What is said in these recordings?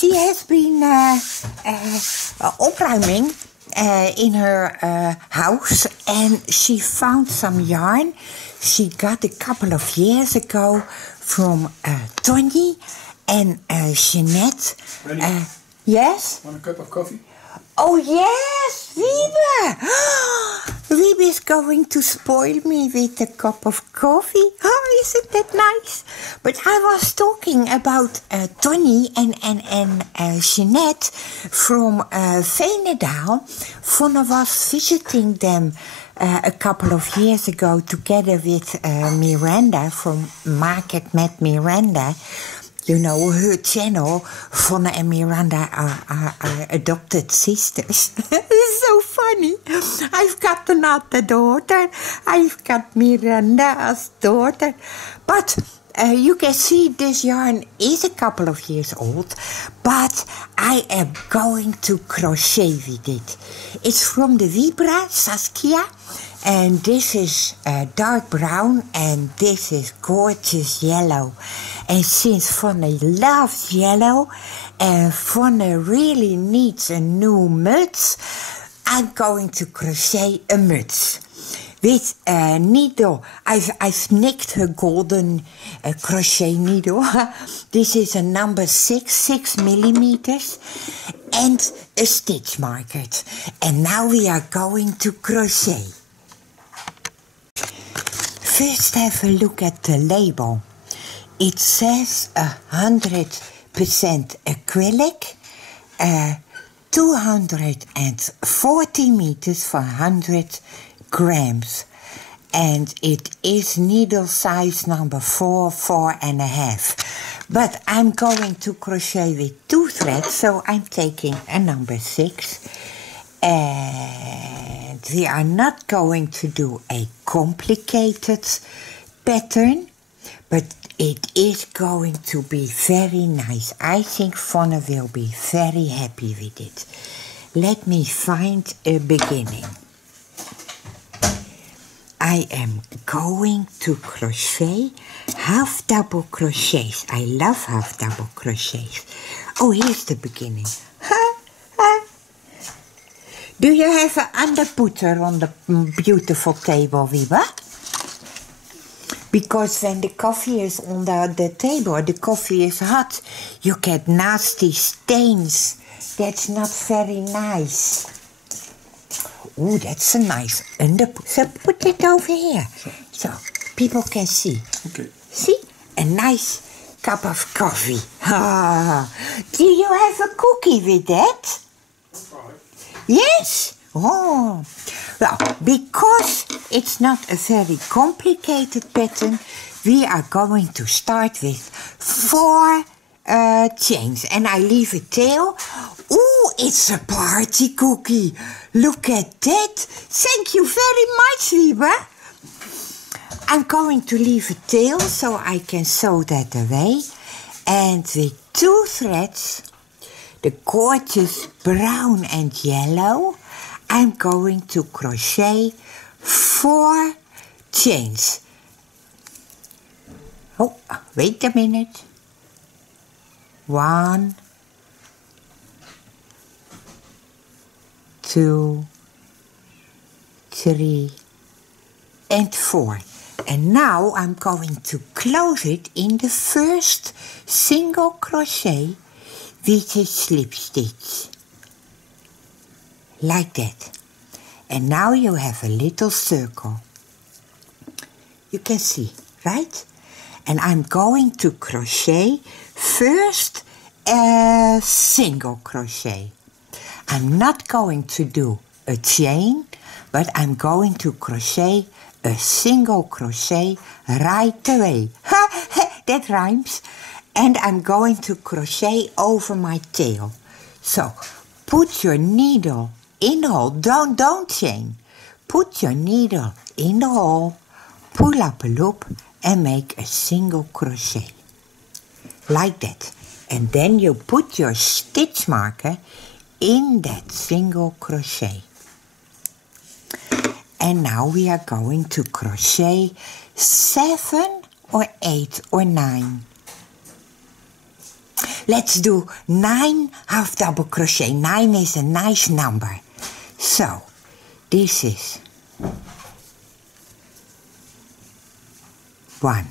She has been opruiming in her house, and she found some yarn she got a couple of years ago from Tony and Jeanette. Yes? Want a cup of coffee? Oh yes, Wiebe! Wiebe is going to spoil me with a cup of coffee. Oh, isn't that nice? But I was talking about Tony and Jeanette from Veenendaal. Vonne was visiting them a couple of years ago together with Miranda from Market met Miranda. You know, her channel, Vonne and Miranda are adopted sisters. It's so funny. I've got another daughter. I've got Miranda as daughter. But you can see this yarn is a couple of years old. But I am going to crochet with it. It's from the Vibra Saskia. And this is dark brown, and this is gorgeous yellow. And since Vonne loves yellow, and Vonne really needs a new muts, I'm going to crochet a muts. With a needle, I've nicked her golden crochet needle. This is a number 6 millimeters, and a stitch marker. And now we are going to crochet. First have a look at the label. It says 100% acrylic, 240 meters for 100 grams. And it is needle size number 4.5. But I'm going to crochet with 2 threads, so I'm taking a number 6. And we are not going to do a complicated pattern, but it is going to be very nice. I think Vonne will be very happy with it. Let me find a beginning. I am going to crochet half double crochets. I love half double crochets. Oh, here's the beginning. Do you have an underputter on the beautiful table, Wiebe? Because when the coffee is on the table, the coffee is hot, you get nasty stains. That's not very nice. Ooh, that's a nice underputter. So put it over here, so people can see. Okay. See? A nice cup of coffee. Do you have a cookie with that? Yes? Oh, well, because it's not a very complicated pattern, we are going to start with 4 chains. And I leave a tail. Ooh, it's a party cookie. Look at that. Thank you very much, Wiebe. I'm going to leave a tail so I can sew that away. And with 2 threads, the gorgeous brown and yellow, I'm going to crochet 4 chains. Oh, wait a minute. 1, 2, 3, and 4. And now I'm going to close it in the first single crochet with a slip stitch, like that. And now you have a little circle. You can see, right? And I'm going to crochet first a single crochet. I'm not going to do a chain, but I'm going to crochet a single crochet right away. That rhymes. And I'm going to crochet over my tail. So, put your needle in the hole. Don't chain. Put your needle in the hole, pull up a loop, and make a single crochet. Like that. And then you put your stitch marker in that single crochet. And now we are going to crochet 7 or 8 or 9. let's do 9 half double crochet. 9 is a nice number. So, this is 1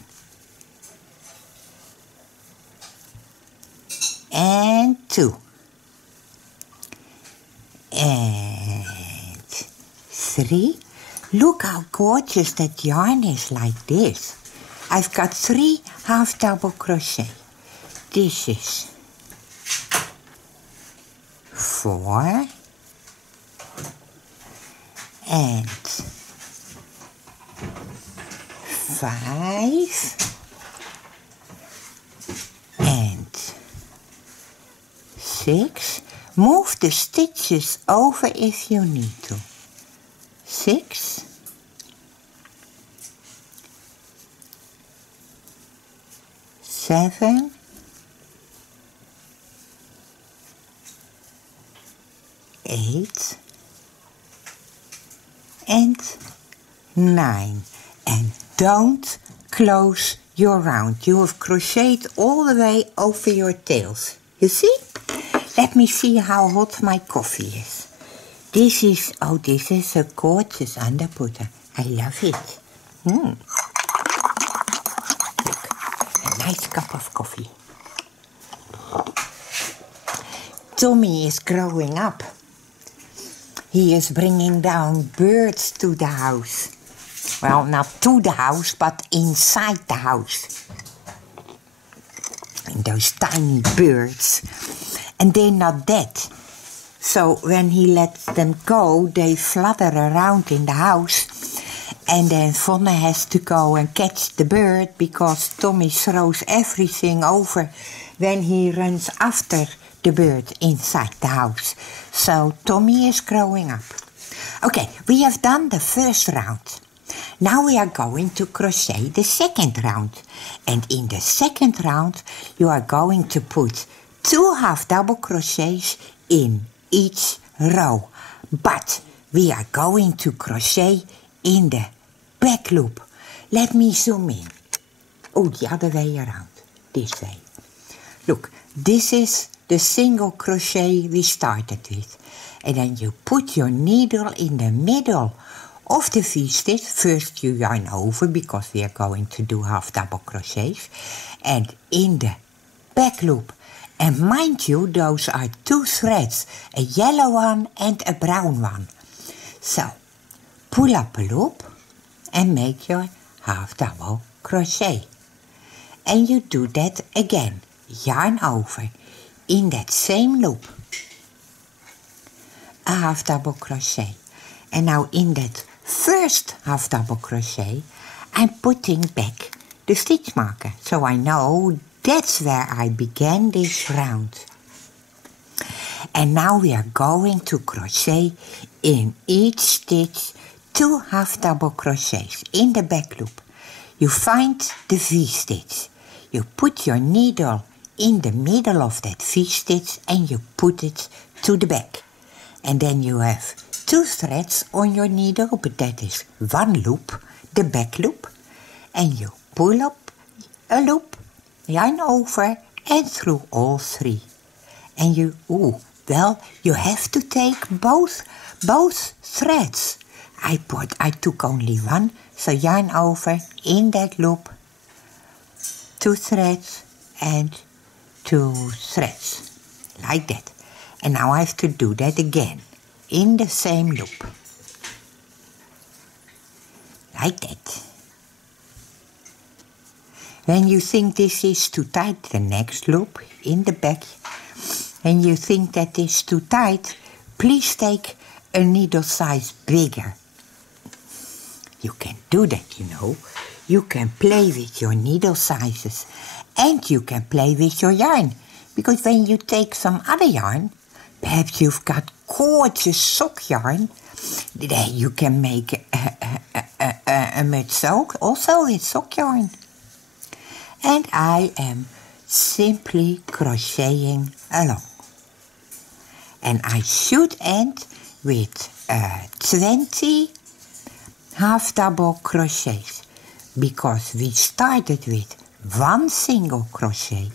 and 2 and 3. Look how gorgeous that yarn is like this. I've got 3 half double crochet. This is 4 and 5 and 6. Move the stitches over if you need to. 6 7 8 and 9. And don't close your round. You have crocheted all the way over your tails. You see? Let me see how hot my coffee is. This is a gorgeous underputter. I love it. Look, a nice cup of coffee. Tommy is growing up. He is bringing down birds to the house. Well, not to the house, but inside the house. And those tiny birds. And they're not dead. So when he lets them go, they flutter around in the house. And then Vonne has to go and catch the bird because Tommy throws everything over when he runs after the bird inside the house. So Tommy is growing up. Okay, we have done the first round. Now we are going to crochet the second round. And in the second round, you are going to put 2 half double crochets in each row. But we are going to crochet in the back loop. Let me zoom in. Oh, the other way around. This way. Look, this is the single crochet we started with. And then you put your needle in the middle of the V-stitch. First you yarn over because we are going to do half double crochets. And in the back loop. And mind you, those are 2 threads, a yellow one and a brown one. So, pull up a loop and make your half double crochet. And you do that again, yarn over, in that same loop. A half double crochet. And now in that first half double crochet, I'm putting back the stitch marker. So I know that's where I began this round. And now we are going to crochet in each stitch 2 half double crochets in the back loop. You find the V-stitch. You put your needle in the middle of that V-stitch and you put it to the back. And then you have 2 threads on your needle, but that is 1 loop, the back loop. And you pull up a loop, yarn over and through all 3. And you have to take both threads. I took only 1, so yarn over in that loop, 2 threads and 2 threads, like that. And now I have to do that again, in the same loop, like that. When you think this is too tight, the next loop in the back, and you think that is too tight, please take a needle size bigger. You can do that, you know. You can play with your needle sizes and you can play with your yarn. Because when you take some other yarn, perhaps you've got gorgeous sock yarn, then you can make a much sock also with sock yarn. And I am simply crocheting along. And I should end with 20 half double crochets, because we started with 1 single crochet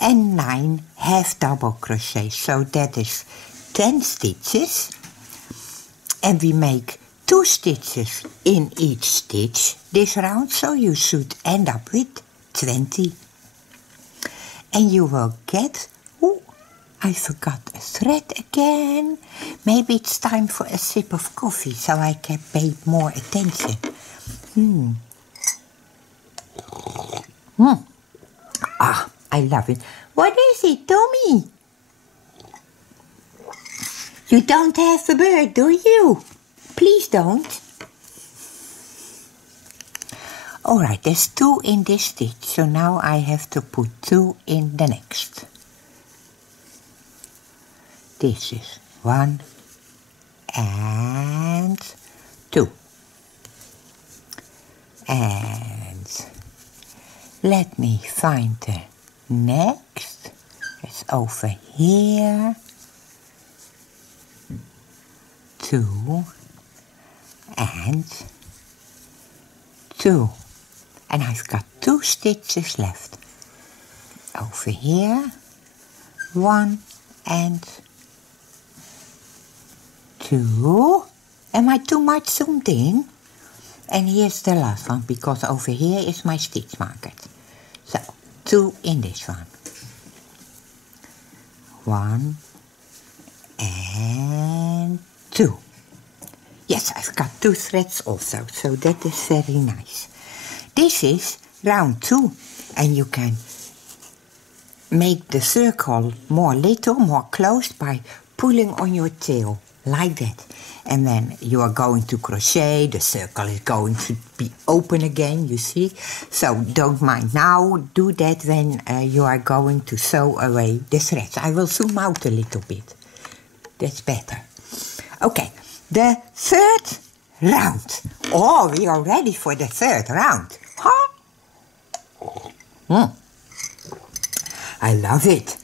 and 9 half double crochets. So that is 10 stitches. And we make 2 stitches in each stitch this round, so you should end up with 20. And you will get, oh, I forgot a thread again. Maybe it's time for a sip of coffee so I can pay more attention. Ah, I love it. What is it, Tommy? You don't have a bird, do you? Please don't. Alright, there's 2 in this stitch, so now I have to put 2 in the next. This is 1 and 2. And let me find the next. It's over here. 2 and 2. And I've got 2 stitches left. Over here, 1 and 2. Am I too much zoomed in? And here's the last one, because over here is my stitch marker. So, 2 in this one. 1 and 2. Yes, I've got 2 threads also, so that is very nice. This is round 2, and you can make the circle more closed by pulling on your tail, like that. And then you are going to crochet, the circle is going to be open again, you see. So don't mind now, do that when you are going to sew away the threads. I will zoom out a little bit. That's better. Okay, the third round. Oh, we are ready for the third round. Huh? I love it.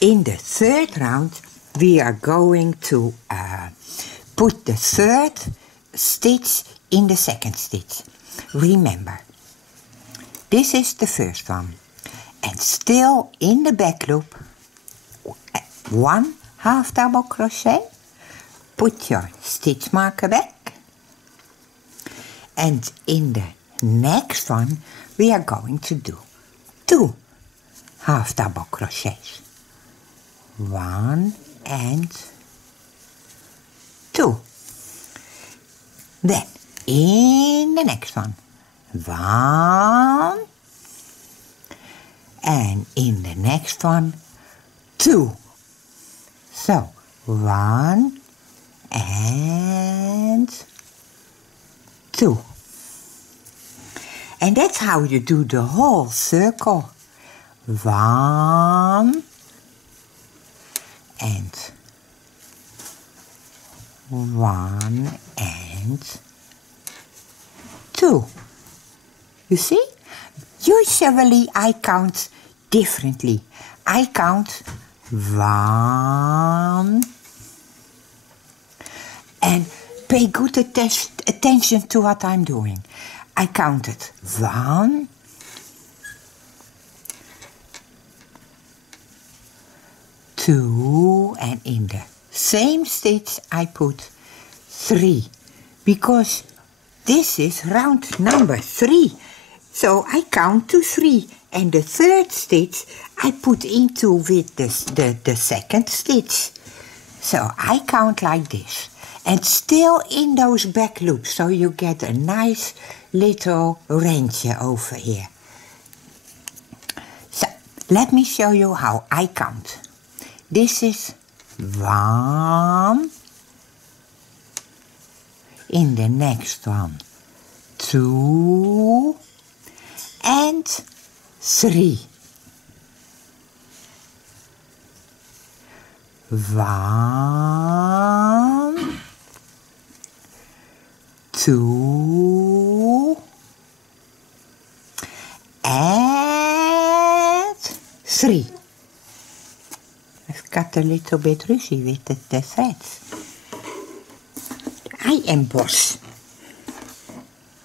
In the third round, we are going to put the third stitch in the second stitch. Remember, this is the first one. And still in the back loop, 1 half double crochet, put your stitch marker back, and in the next one we are going to do 2 half double crochets, 1 and 2. Then in the next one, 1, and in the next one, 2. So 1 and 2. And that's how you do the whole circle. 1 and 1 and 2. You see? Usually I count differently. I count 1, and pay good attention to what I'm doing. I counted 1, 2, and in the same stitch I put 3, because this is round number 3. So I count to 3, and the third stitch I put into with the second stitch. So I count like this, and still in those back loops, so you get a nice little range over here. So let me show you how I count. This is 1, in the next one 2 and 3. 1, 2 and 3. I've got a little bit rushy with the threads. I emboss.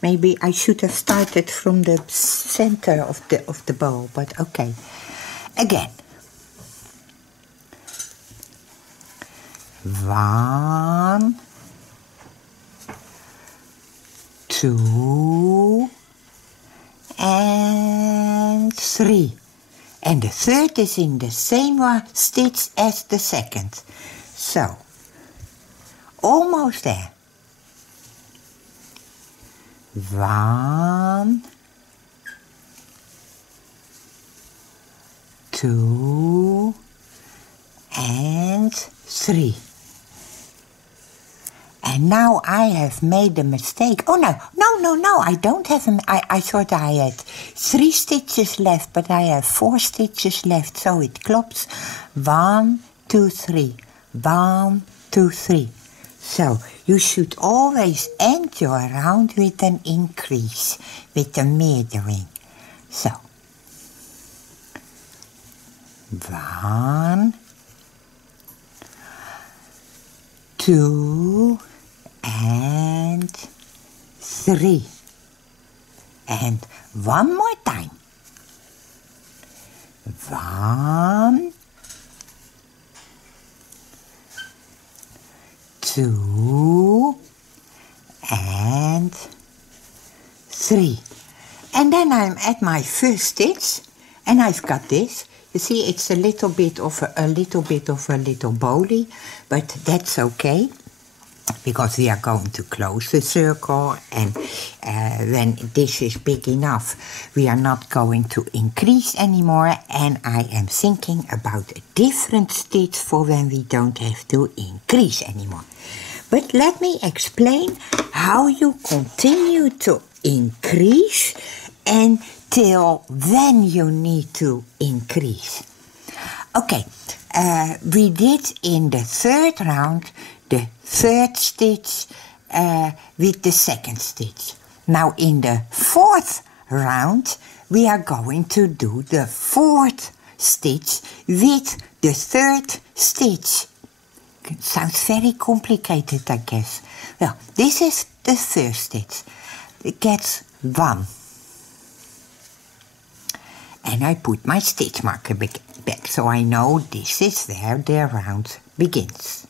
Maybe I should have started from the center of the bow, but okay. Again. 1, 2, and 3. And the third is in the same stitch as the second. So, almost there. 1, 2, and 3. And now I have made a mistake. Oh, no, I don't have I thought I had 3 stitches left, but I have 4 stitches left, so it klops. 1, 2, 3. 1, 2, 3. So, you should always end your round with an increase, with a meerdering. So, 1, 2, and 3. And one more time. 1, 2, and 3. And then I'm at my first stitch, and I've got this. You see, it's a little bit of a little bowly, but that's okay, because we are going to close the circle, and when this is big enough, we are not going to increase anymore, and I am thinking about a different stitch for when we don't have to increase anymore. But let me explain how you continue to increase until when you need to increase. Okay, we did in the third round the third stitch with the second stitch. Now in the fourth round we are going to do the fourth stitch with the third stitch. It sounds very complicated, I guess. Well, this is the first stitch. It gets 1. And I put my stitch marker back, so I know this is where the round begins.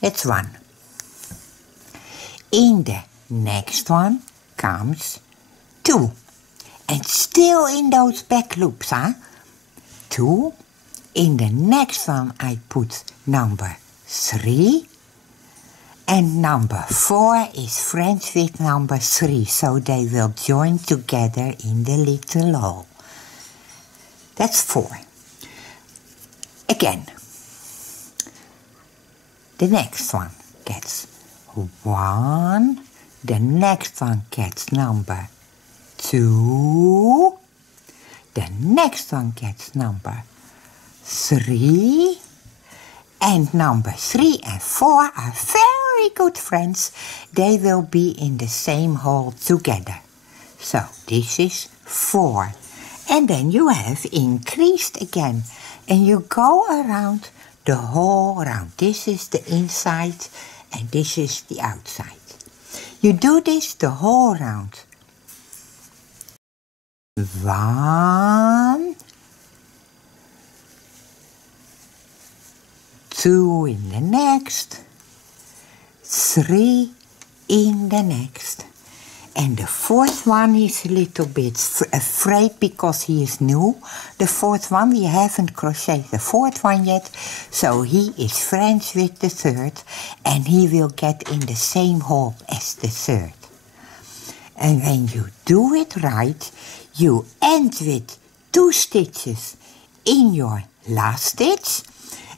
That's 1. In the next one comes 2. And still in those back loops, huh? 2. In the next one I put number 3. And number 4 is friends with number 3, so they will join together in the little hole. That's 4. Again. The next one gets 1. The next one gets number 2. The next one gets number 3. And number 3 and 4 are very good friends. They will be in the same hole together. So this is 4. And then you have increased again. And you go around the whole round. This is the inside and this is the outside. You do this the whole round. 1, 2 in the next, 3 in the next. And the fourth one is a little bit afraid because he is new. The fourth one, we haven't crocheted the fourth one yet. So he is friends with the third and he will get in the same hole as the third. And when you do it right, you end with 2 stitches in your last stitch.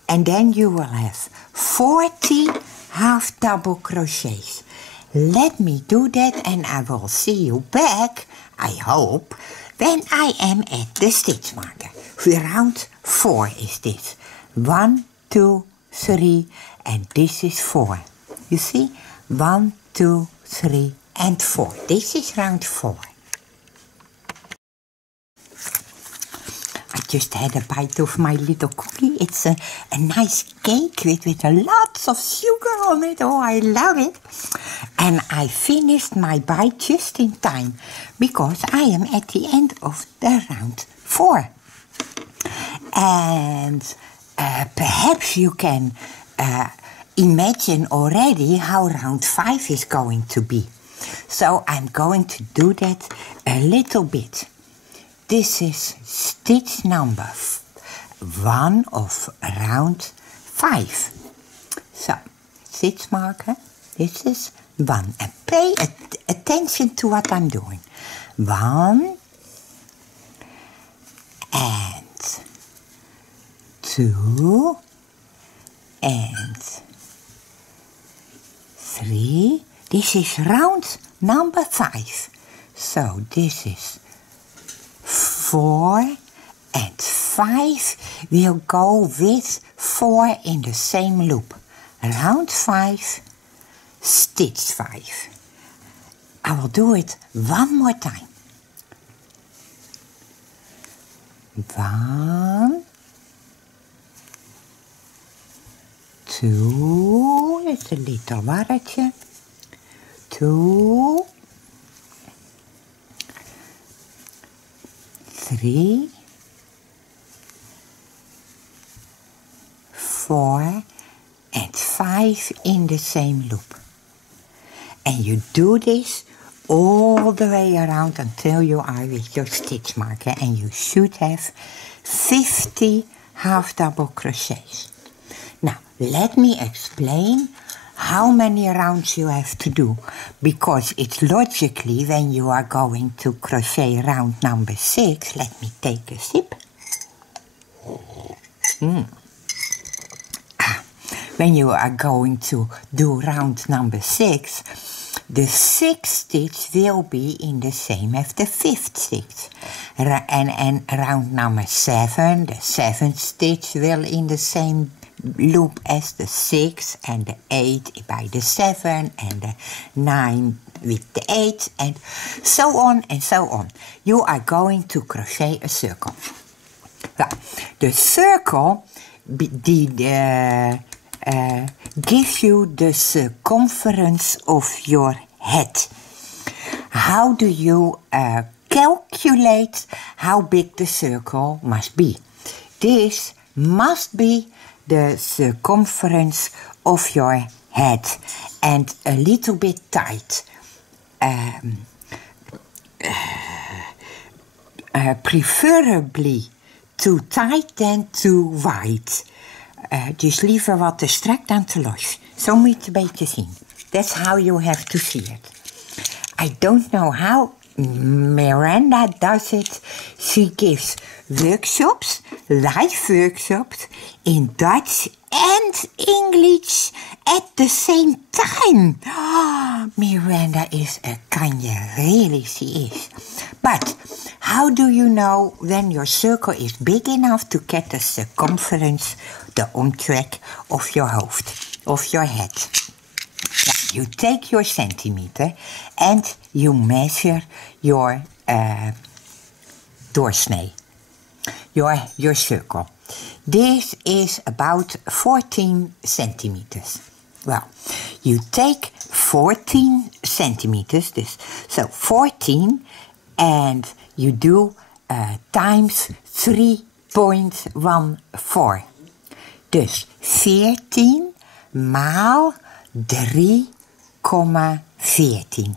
And then you will have 40 half double crochets. Let me do that and I will see you back, I hope, when I am at the stitch marker. Round 4 is this. 1, 2, 3 and this is 4. You see? 1, 2, 3 and 4. This is round 4. I just had a bite of my little cookie. It's a nice cake with a lot of sugar on it. Oh, I love it. And I finished my bite just in time because I am at the end of the round 4. And perhaps you can imagine already how round 5 is going to be. So I'm going to do that a little bit. This is stitch number 1 of round 5. So, stitch marker, this is 1. And pay attention to what I'm doing. 1 and 2 and 3. This is round number 5. So this is 4 and 5 will go with 4 in the same loop. Round 5, stitch 5. I will do it one more time. 1, 2, it's a little warretje. 2, 3, 4 and 5 in the same loop. And you do this all the way around until you are with your stitch marker, and you should have 50 half double crochets. Now, let me explain how many rounds you have to do, because it's logically when you are going to crochet round number 6. Let me take a sip. When you are going to do round number 6, the 6th stitch will be in the same as the 5th stitch. And round number 7, the 7th stitch will in the same loop as the 6th, and the 8 by the 7, and the 9 with the 8, and so on and so on. You are going to crochet a circle. Well, the circle gives you the circumference of your head. How do you calculate how big the circle must be? This must be the circumference of your head, and a little bit tight. Preferably too tight than too wide. Dus liever wat te strak dan te los. Zo moet je het een beetje zien. That's how you have to see it. I don't know how Miranda does it. She gives workshops, live workshops, in Dutch and English at the same time. Oh, Miranda is a kanje, really she is. But how do you know when your circle is big enough to get the circumference, the omtrek of your hoofd, of your head? Yeah, you take your centimeter and you measure your doorsnee, your circle. This is about 14 centimeters. Well, you take 14 centimeters, so 14, and you do times 3.14. Dus 14 maal 3,14.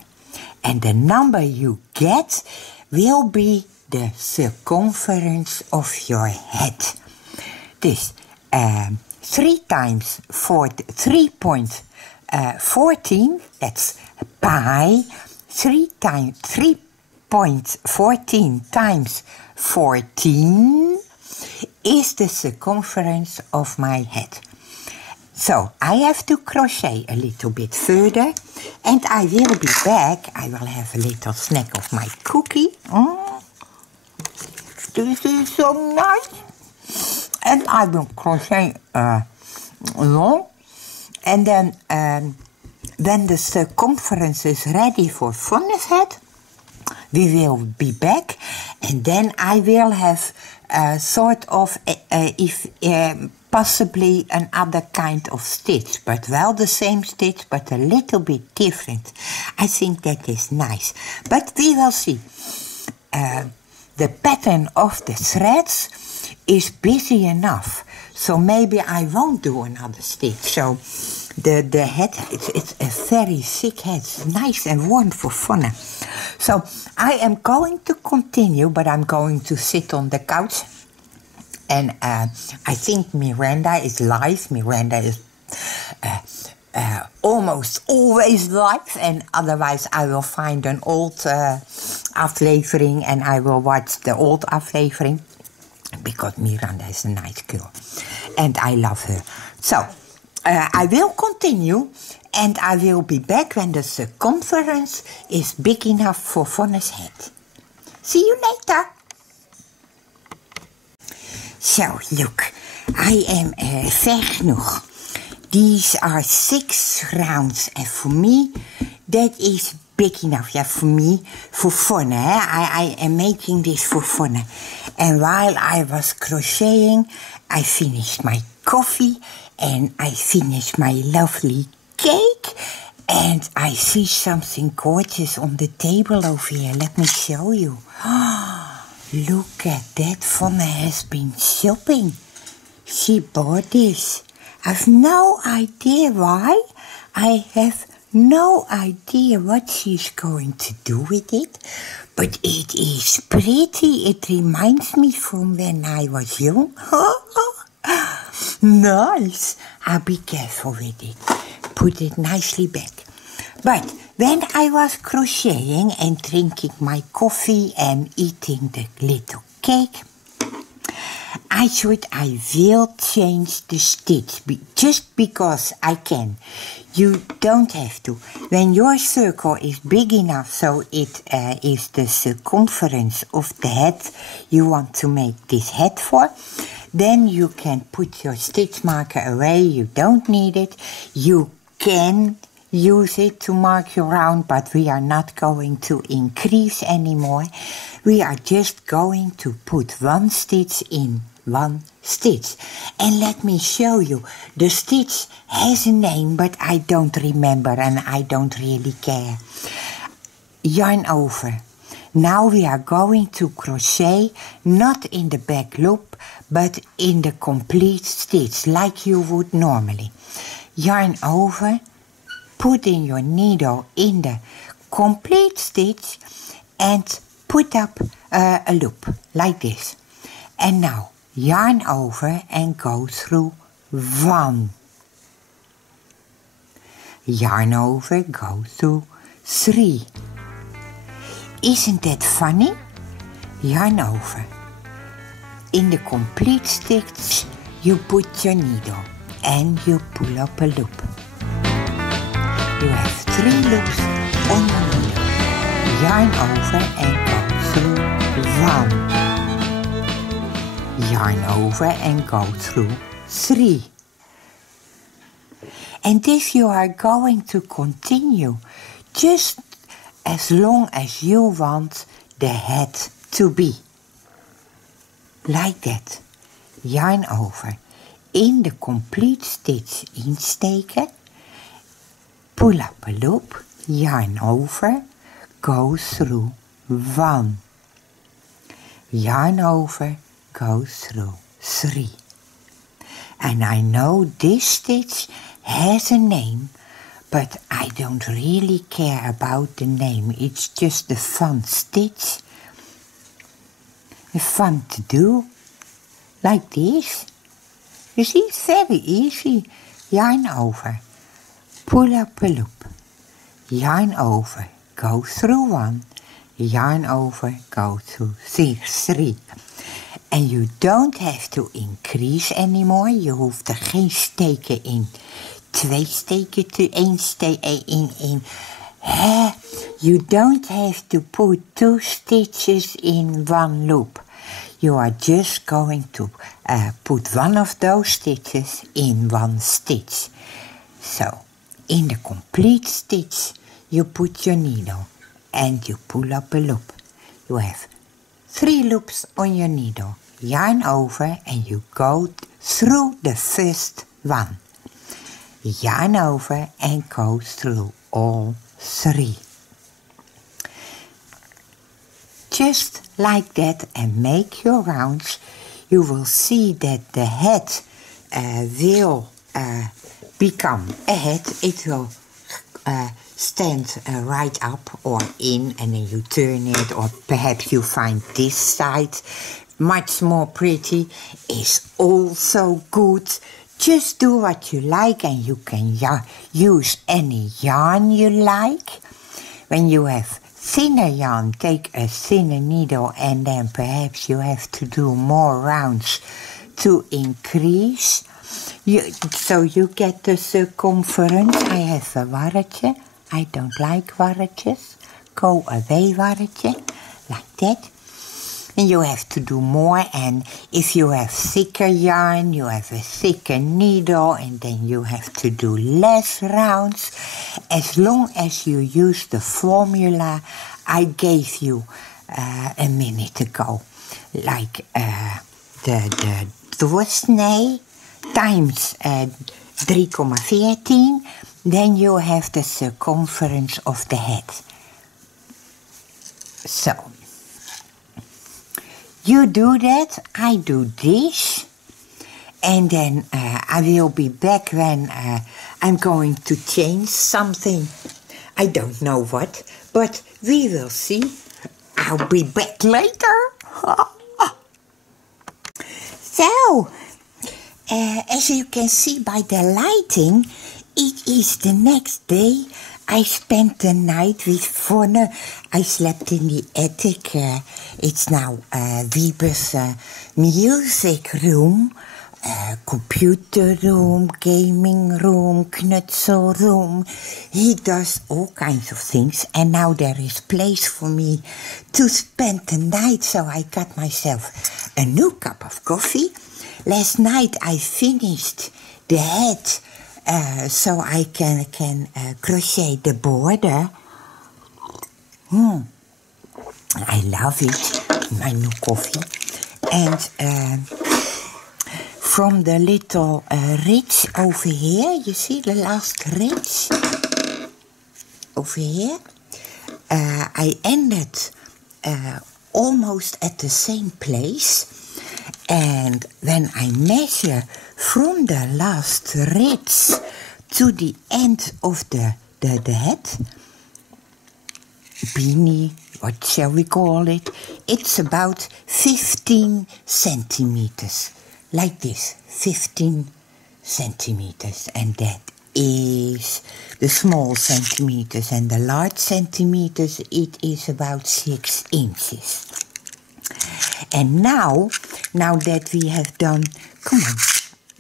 And the number you get will be the circumference of your head. Dus 3 times 3.14, that's pi. 3.14 times 14 is the circumference of my head. So I have to crochet a little bit further, and I will be back. I will have a little snack of my cookie. This is so nice. And I will crochet long, and then when the circumference is ready for Vonne's head, we will be back, and then I will have sort of possibly another kind of stitch, but well the same stitch, but a little bit different. I think that is nice, but we will see. The pattern of the threads is busy enough. So maybe I won't do another stitch. So the head, it's a very thick head. It's nice and warm for fun. So I am going to continue, but I'm going to sit on the couch. And I think Miranda is live. Miranda is almost always live. And otherwise I will find an old aflevering and I will watch the old aflevering. Because Miranda is a nice girl. And I love her. So, I will continue. And I will be back when the circumference is big enough for Vonne's head. See you later. So, look. I am ver genoeg. These are 6 rounds. And for me, that is big enough. Yeah, for me, for Vonne. I am making this for Vonne. And while I was crocheting, I finished my coffee and I finished my lovely cake. And I see something gorgeous on the table over here. Let me show you. Look at that. Vonne has been shopping. She bought this. I've no idea why. I have no idea what she's going to do with it. But it is pretty. It reminds me from when I was young. Nice. I'll be careful with it. Put it nicely back. But when I was crocheting and drinking my coffee and eating the little cake, I thought I will change the stitch just because I can. You don't have to. When your circle is big enough so it is the circumference of the head you want to make this head for, then you can put your stitch marker away. You don't need it. You can use it to mark your round, but we are not going to increase anymore. We are just going to put 1 stitch in 1 stitch. And let me show you. The stitch has a name, but I don't remember and I don't really care. Yarn over. Now we are going to crochet, not in the back loop, but in the complete stitch, like you would normally. Yarn over, put in your needle in the complete stitch and put up a loop, like this. And now, yarn over and go through 1. Yarn over, go through 3. Isn't that funny? Yarn over. In the complete stitch, you put your needle and you pull up a loop. You have 3 loops on your needle. Yarn over and go through 1. Yarn over and go through 3. And if you are going to continue, just as long as you want the head to be. Like that. Yarn over. In the complete stitch insteken. Pull up a loop. Yarn over. Go through 1. Yarn over. Go through 3. And I know this stitch has a name, but I don't really care about the name. It's just a fun stitch. Fun to do. Like this. You see, it's very easy. Yarn over. Pull up a loop. Yarn over. Go through 1. Yarn over. Go through 3. En you don't have to increase anymore. Je hoeft er geen steken in. 2 steken to 1 steek in. You don't have to put 2 stitches in 1 loop. You are just going to put 1 of those stitches in 1 stitch. So, in the complete stitch, you put your needle and you pull up a loop. You have 3 loops on your needle. Yarn over and you go through the first one. Yarn over and go through all 3. Just like that and make your rounds. you will see that the head will become a head. It will stand right up or in, and then you turn it, or perhaps you find this side much more pretty, is also good. Just do what you like, and you can use any yarn you like. When you have thinner yarn, take a thinner needle, and then perhaps you have to do more rounds to increase. So you get the circumference. I have a warretje. I don't like warretjes. Go away, warretje. Like that. And you have to do more, and if you have thicker yarn, you have a thicker needle, and then you have to do less rounds. As long as you use the formula I gave you a minute ago, like the doorsnee times 3,14, then you have the circumference of the head. So you do that, I do this, and then I will be back when I'm going to change something. I don't know what, but we will see. I'll be back later. So, as you can see by the lighting, it is the next day. I spent the night with Vonne. I slept in the attic. It's now Wieber's music room, computer room, gaming room, knutsel room. He does all kinds of things, and now there is place for me to spend the night, so I got myself a new cup of coffee. Last night I finished the hat, so I can crochet the border. I love it, my new coffee. And from the little ridge over here, you see the last ridge over here, I ended almost at the same place. And when I measure from the last ridge to the end of the head, beanie, what shall we call it? It's about 15 centimeters. Like this, 15 centimeters. And that is the small centimeters. And the large centimeters, it is about 6 inches. And now that we have done, come on,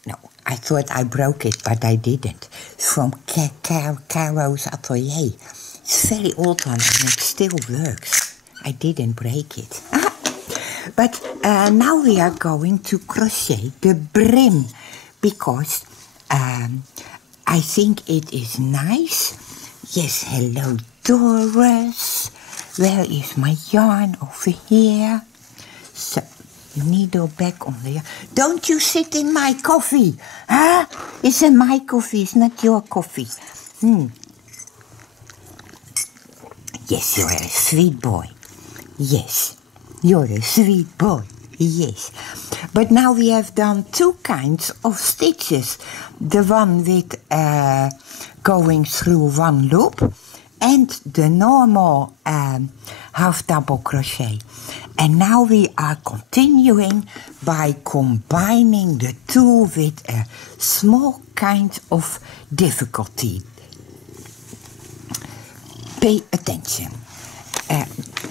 no, I thought I broke it, but I didn't. From Caro's Atelier. It's a very old one, and it still works. I didn't break it. But now we are going to crochet the brim, because I think it is nice. Yes, hello, Doris. Where is my yarn? Over here. So, needle back on there. Don't you sit in my coffee, huh? It's my coffee, it's not your coffee. Yes, you're a sweet boy. Yes, you're a sweet boy. Yes. But now we have done 2 kinds of stitches. The one with going through 1 loop, and the normal half double crochet. And now we are continuing by combining the 2 with a small kind of difficulty. Pay attention.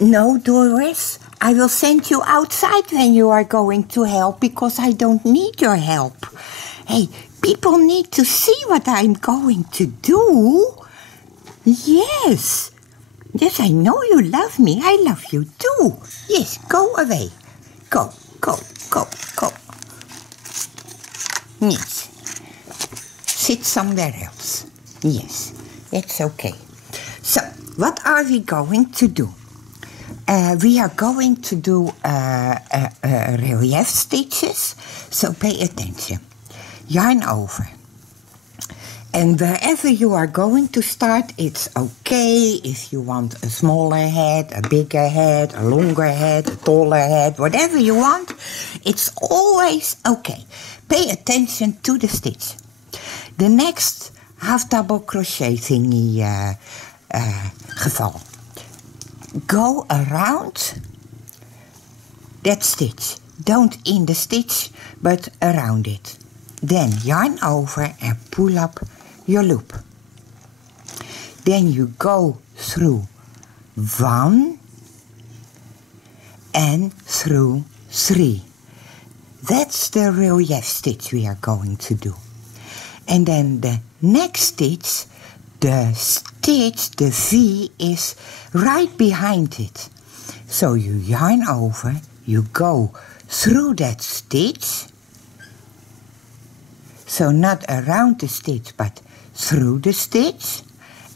No, Doris, I will send you outside when you are going to help, because I don't need your help. Hey, people need to see what I'm going to do. Yes. Yes, I know you love me. I love you too. Yes, go away. Go. Yes. Sit somewhere else. Yes, it's okay. So, what are we going to do? We are going to do relief stitches. So pay attention. Yarn over. And wherever you are going to start, it's okay if you want a smaller head, a bigger head, a longer head, a taller head, whatever you want. It's always okay. Pay attention to the stitch. The next half double crochet thingy geval. Go around that stitch. Don't in the stitch, but around it. Then yarn over and pull up your loop. Then you go through 1 and through 3. That's the relief stitch we are going to do. And then the next stitch, the V is right behind it. So you yarn over, you go through that stitch. So not around the stitch, but through the stitch.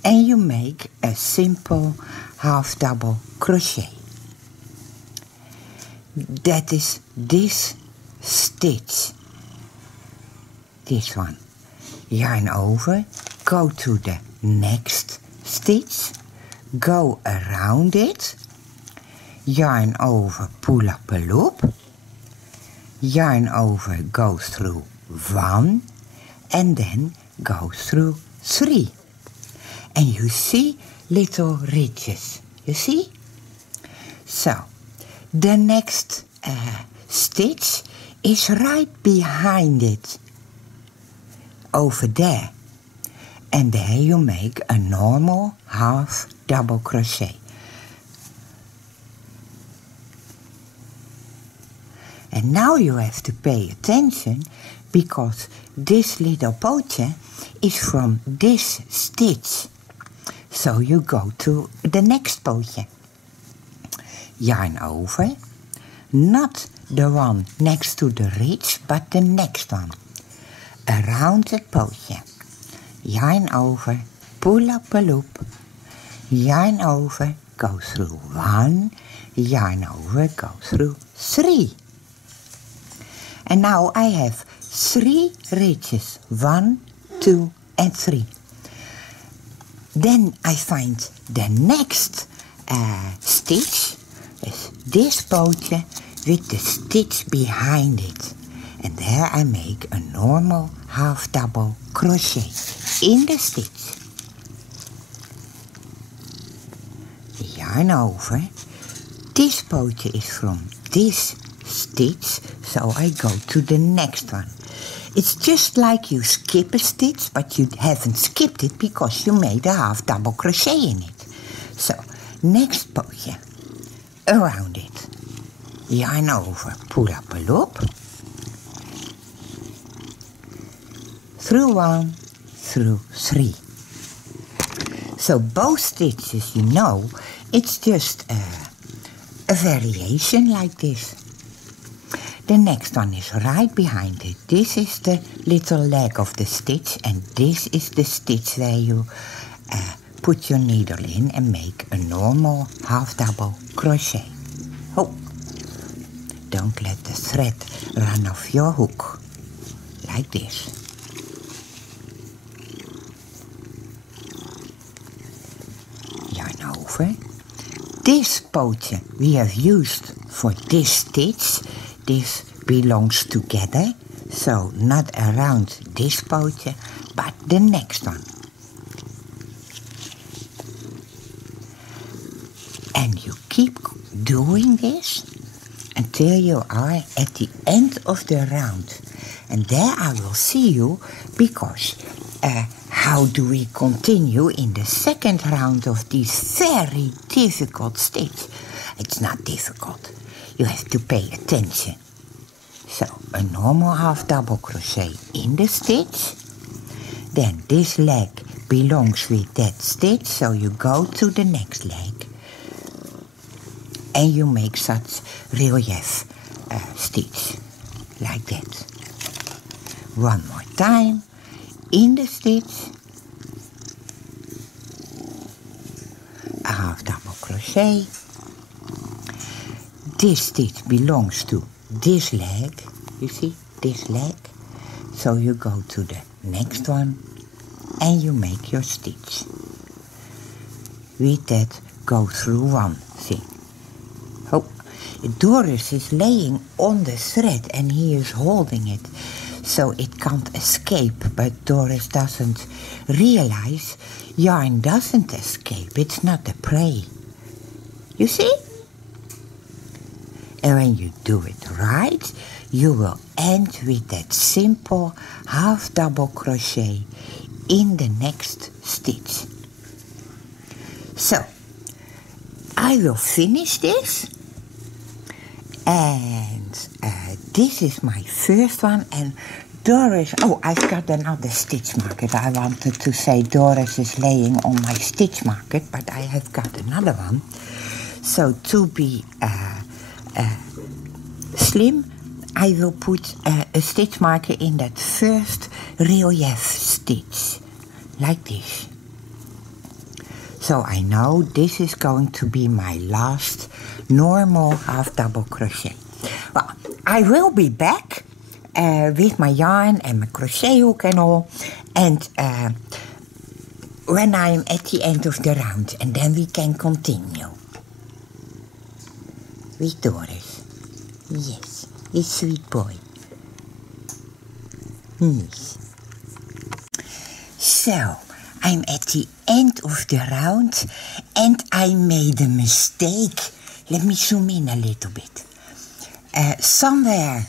And you make a simple half double crochet. That is this stitch. This one. Yarn over, go to the next stitch, go around it, yarn over, pull up a loop, yarn over, go through 1, and then go through 3. And you see little ridges, you see? So, the next stitch is right behind it, over there. And there you make a normal half double crochet. And now you have to pay attention, because this little pootje is from this stitch. So you go to the next pootje. Yarn over, not the one next to the ridge, but the next one. Around the pootje. Yarn over, pull up a loop, yarn over, go through 1, yarn over, go through 3. And now I have 3 ridges, 1, 2, and 3. Then I find the next stitch, is this pootje with the stitch behind it. And there I make a normal half double crochet in the stitch. Yarn over. This pootje is from this stitch, so I go to the next one. It's just like you skip a stitch, but you haven't skipped it because you made a half double crochet in it. So, next pootje, around it. Yarn over, pull up a loop. Through 1, through 3. So both stitches, you know, it's just a variation like this. The next one is right behind it. This is the little leg of the stitch, and this is the stitch where you put your needle in and make a normal half double crochet. Oh, don't let the thread run off your hook, like this. Yarn over. This pootje we have used for this stitch. This belongs together, so not around this pootje, but the next one. And you keep doing this until you are at the end of the round. And there I will see you, because how do we continue in the second round of this very difficult stitch? It's not difficult. You have to pay attention. So, a normal half double crochet in the stitch. Then this leg belongs with that stitch, so you go to the next leg. And you make such relief stitch, like that. One more time, in the stitch. A half double crochet. This stitch belongs to this leg, you see, this leg. So you go to the next one, and you make your stitch. With that, go through one thing. Oh, Doris is laying on the thread and he is holding it, so it can't escape, but Doris doesn't realize yarn doesn't escape. It's not a prey. You see? And when you do it right, you will end with that simple half double crochet in the next stitch. So, I will finish this, and this is my first one, and Doris, oh, I've got another stitch marker. I wanted to say Doris is laying on my stitch marker, but I have got another one. So to be slim, I will put a stitch marker in that first relief stitch, like this. So I know this is going to be my last normal half double crochet. Well, I will be back with my yarn and my crochet hook and all, and when I'm at the end of the round, and then we can continue with Doris. Yes, this sweet boy. Yes. So, I'm at the end of the round and I made a mistake. Let me zoom in a little bit. Somewhere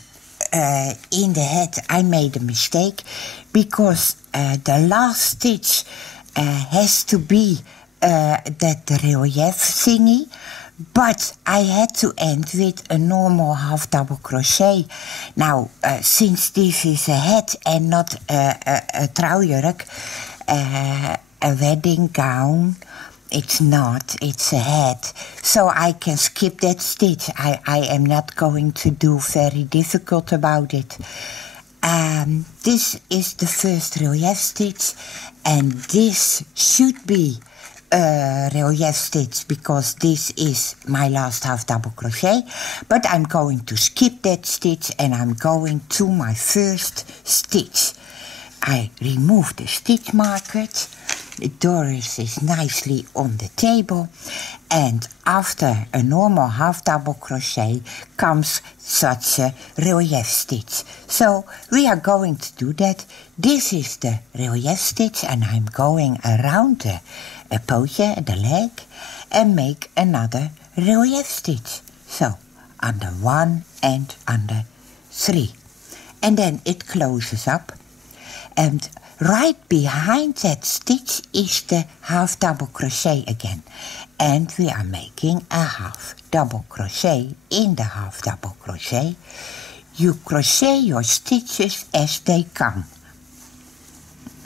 in the head I made a mistake because the last stitch has to be that relief thingy, but I had to end with a normal half double crochet. Now, since this is a hat and not a trouwjurk, a wedding gown, it's not, it's a hat. So I can skip that stitch. I am not going to do very difficult about it. This is the first relief stitch, and this should be a relief stitch because this is my last half double crochet, but I'm going to skip that stitch and I'm going to my first stitch. I remove the stitch marker. Doris is nicely on the table, and after a normal half double crochet comes such a relief stitch. So we are going to do that. This is the relief stitch, and I'm going around the pootje, the leg, and make another relief stitch. So under 1 and under 3, and then it closes up, and right behind that stitch is the half double crochet again, and we are making a half double crochet in the half double crochet. You crochet your stitches as they come.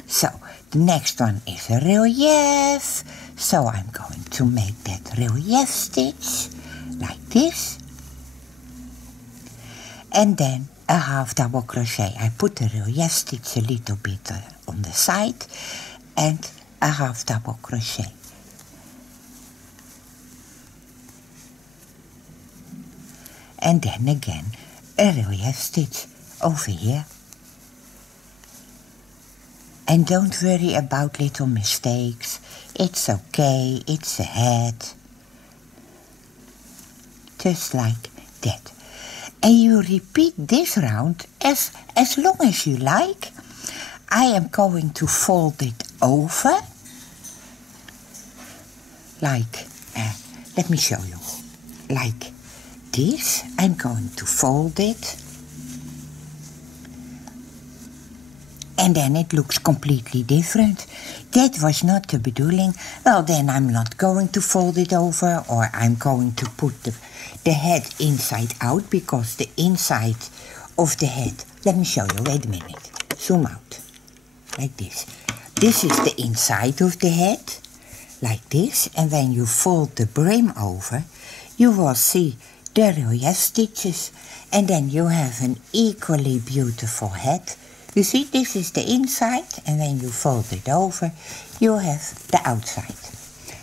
So the next one is a relief, so I'm going to make that relief stitch like this, and then a half double crochet. I put the relief stitch a little bit on the side, and a half double crochet. And then again a relief stitch over here. And don't worry about little mistakes. It's okay, it's a hat. Just like that. And you repeat this round as long as you like. I am going to fold it over. Like, let me show you. Like this. I'm going to fold it. And then it looks completely different. That was not the bedoeling. Well, then I'm not going to fold it over, or I'm going to put the head inside out, because the inside of the head, let me show you, wait a minute, zoom out, like this. This is the inside of the head, like this, and when you fold the brim over, you will see the relief stitches, and then you have an equally beautiful head. You see, this is the inside, and when you fold it over, you have the outside.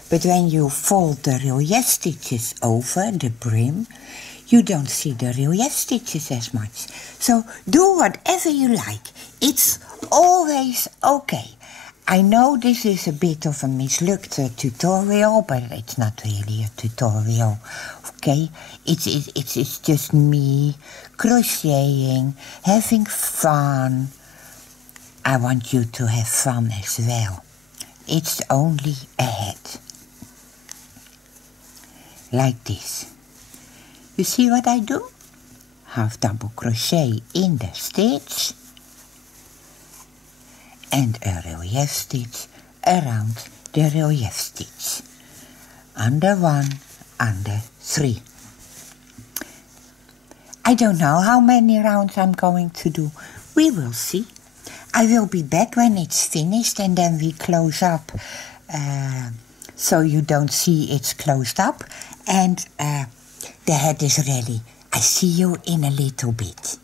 But when you fold the relief stitches over the brim, you don't see the relief stitches as much. So do whatever you like. It's always okay. I know this is a bit of a mislucked tutorial, but it's not really a tutorial, okay? It's just me crocheting, having fun. I want you to have fun as well. It's only a hat. Like this. You see what I do? Half double crochet in the stitch and a relief stitch around the relief stitch. Under 1, under 3. I don't know how many rounds I'm going to do. We will see. I will be back when it's finished and then we close up so you don't see it's closed up, and the hat is ready. I see you in a little bit.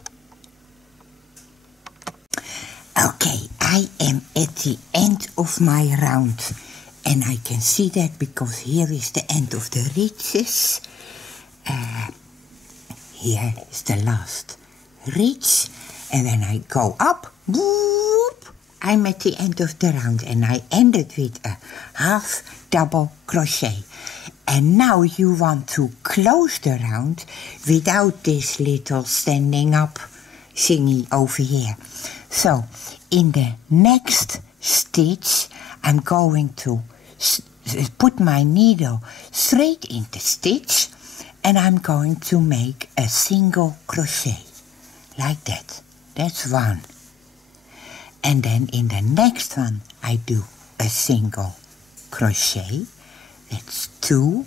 Okay, I am at the end of my round. And I can see that because here is the end of the ridges. Here is the last ridge. And when I go up, whoop, I'm at the end of the round. And I ended with a half double crochet. And now you want to close the round without this little standing up thingy over here. So in the next stitch, I'm going to put my needle straight in the stitch and I'm going to make a single crochet. Like that. That's 1. And then in the next one, I do a single crochet. That's 2.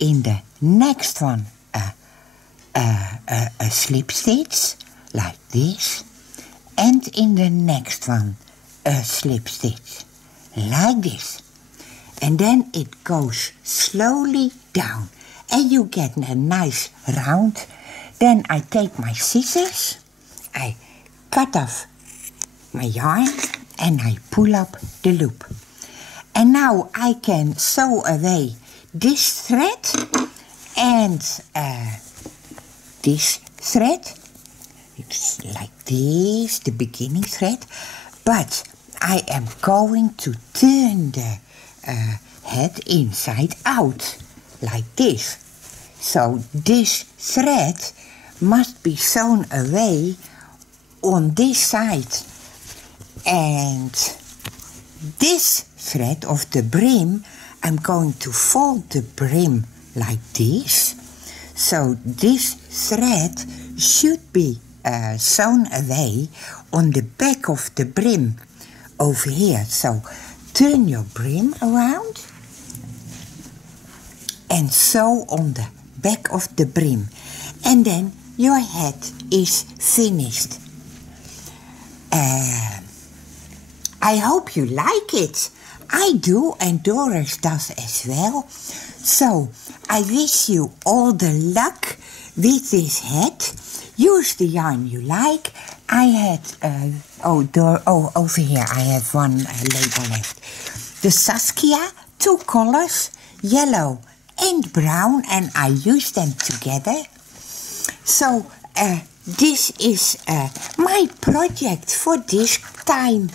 In the next one, a slip stitch, like this. And in the next one, a slip stitch, like this. And then it goes slowly down. And you get a nice round. Then I take my scissors, I cut off my yarn, and I pull up the loop. And now I can sew away this thread and this thread. It's like this, the beginning thread. But I am going to turn the head inside out, like this. So this thread must be sewn away on this side. And this thread of the brim, I'm going to fold the brim like this. So this thread should be sewn away on the back of the brim over here. So turn your brim around and sew on the back of the brim. And then your hat is finished. I hope you like it. I do, and Doris does as well. So, I wish you all the luck with this hat. Use the yarn you like. I had, over here I have one label left. The Saskia, 2 colors, yellow and brown, and I use them together. So, this is my project for this time.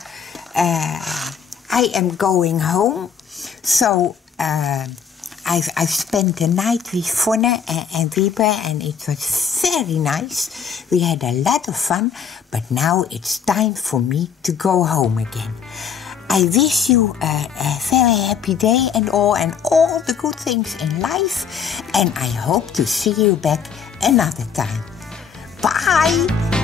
I am going home, so I've spent the night with Vonne and Wiebe, and it was very nice. We had a lot of fun, but now it's time for me to go home again. I wish you a very happy day and all the good things in life, and I hope to see you back another time. Bye!